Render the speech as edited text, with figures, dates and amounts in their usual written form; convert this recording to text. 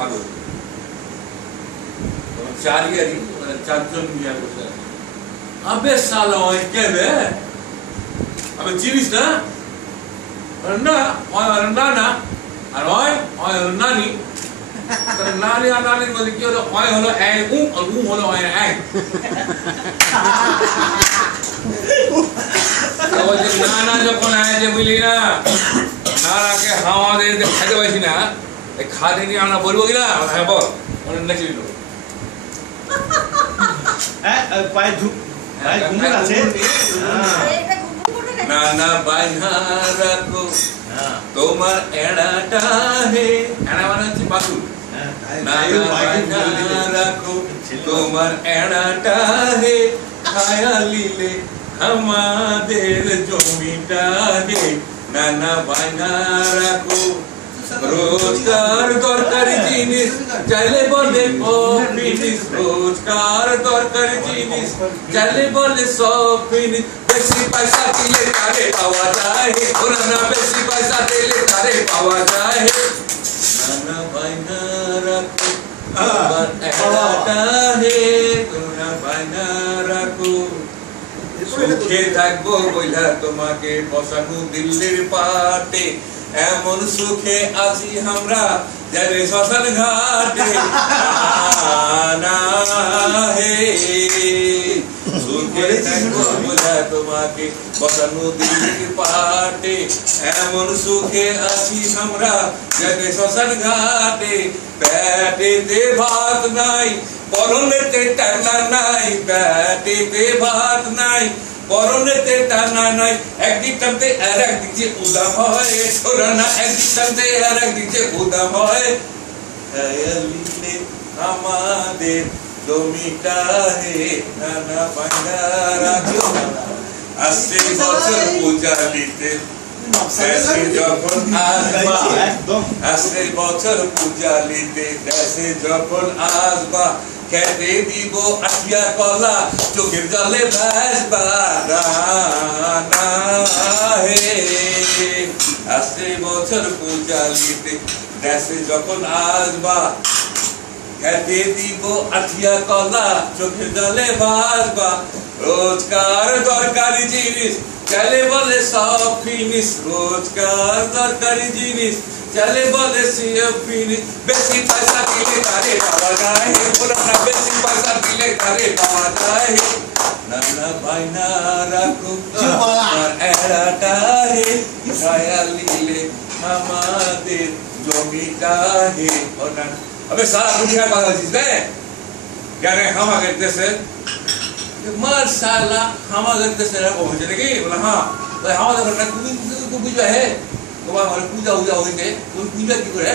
পাগল চারজন বিয়া করছে আবে সালা ওই কেবে আবে চিনিস না না না না আর ওই নানি নানি আর নানির মধ্যে কি হলো ওই হলো এক আর হলো ওই এক নানা যখন আয় বুঝলি না নানাকে হাওয়া দিয়ে খাইতে পারছি না খাতে নিয়ে আমরা বলবো কিনা হ্যাঁ বল অনেক নাকি নানা বাইনা রাখো তোমার এড়াটা হে এড়া মানে হচ্ছে বাসুর নানা বাইনা রাখো তোমার এড়াটা হে খায়ালিলে আমাদের জমিটা হে নানা বাইনা রাখো রোজকার দরকারি জিনিস চাইলে বলে সব জিনিস রোজকার দরকারি জিনিস চাইলে বলে সব জিনিস বেশি পয়সা দিলে তারে পাওয়া যায় না বেশি পয়সা দিলে তারে পাওয়া যায় নানা বাইনা রাখো তোমার এড়াটা হে নানা বাইনা রাখো সুখে থাকবো বইলা তোমাকে বসানো দিল্লির পাটে এমন সুখে আছি আমরা যারে শ্মশান ঘাটে হে সুখে থাকবো বইলা তোমাকে বসানো দিল্লির পাটে এমন সুখে আছি আমরা যারে শ্মশান ঘাটে পেটেতে ভাত নাই পরনেতে টানা নাই পেটেতে ভাত নাই পরনেতে টানা নাই একদিক টানতে আর একদিক যে উদাম হয় ছোড়ানা একদিক টানতে আর একদিক যে উদাম হয় খেয়ালিলে আমাদের জমিটা হে নানা বাইনা রাখো আসছে বছর পূজা দিতে দেশে যখন আসবা আসছে বছর পূজা দিতে দেশে যখন আসবা খেতে দিব আটিয়া কলা চোখের জলে ভাসবা হে আসছে বছর পূজা দিতে দেশে যখন আসবা খেতে দিব আটিয়া কলা চোখের জলে ভাসবা রোজকার দরকারি জিনিস চলে বলে সব ফিনিশ রোজকার দরকারি জিনিস চলে বলে সব ফিনিশ বেশি পয়সা দিলে তারে পাওয়া যায় পুরানা বেশি পয়সা দিলে তারে পাওয়া যায় নানা বাইনা রাখো তোমার এড়াটা হে খায়ালিলে আমাদের জমিটা হে अबे सारा दुनिया का चीज है क्या रे हम आगे से मर साला हम आगे से रे को मुझे देखी बोला हां भाई हम आगे करना तू पूजा है तो हमारे पूजा हो जाओगे तो पूजा की करे